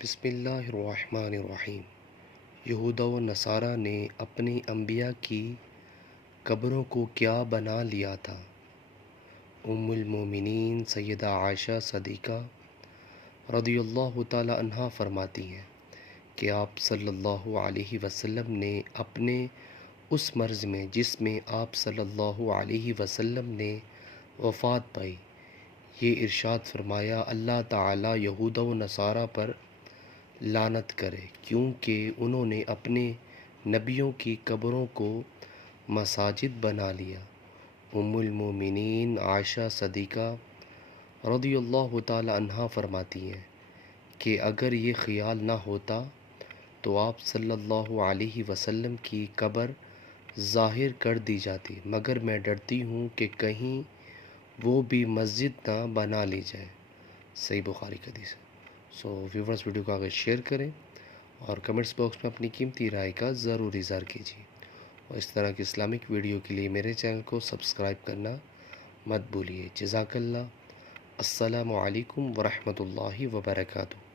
بسم اللہ الرحمن الرحیم۔ یہود و نصارہ نے اپنی انبیاء کی قبروں کو کیا بنا لیا تھا؟ ام المومنین سیدہ عائشہ صدیقہ رضی اللہ تعالی عنہا فرماتی ہیں کہ آپ صلی اللہ علیہ وسلم نے اپنے اس مرض میں جس میں آپ صلی اللہ علیہ وسلم نے وفات پائی یہ ارشاد فرمایا، اللہ تعالی یہود و نصارہ پر لعنت کرے کیونکہ انہوں نے اپنے نبیوں کی قبروں کو مساجد بنا لیا۔ ام المومنین عائشہ صدیقہ رضی اللہ تعالی عنہا فرماتی ہیں کہ اگر یہ خیال نہ ہوتا تو آپ صلی اللہ علیہ وسلم کی قبر ظاہر کر دی جاتی، مگر میں ڈرتی ہوں کہ کہیں وہ بھی مسجد نہ بنا لی جائے۔ صحیح بخاری کا حدیث ہے۔ سو ویورز، ویڈیو کو آگے شیئر کریں اور کمنٹس باکس میں اپنی قیمتی رائے کا ضرور اظہار کیجیے، اور اس طرح کی اسلامک ویڈیو کے لیے میرے چینل کو سبسکرائب کرنا مت بھولیے۔ جزاک اللہ۔ السلام علیکم ورحمۃ اللہ وبرکاتہ۔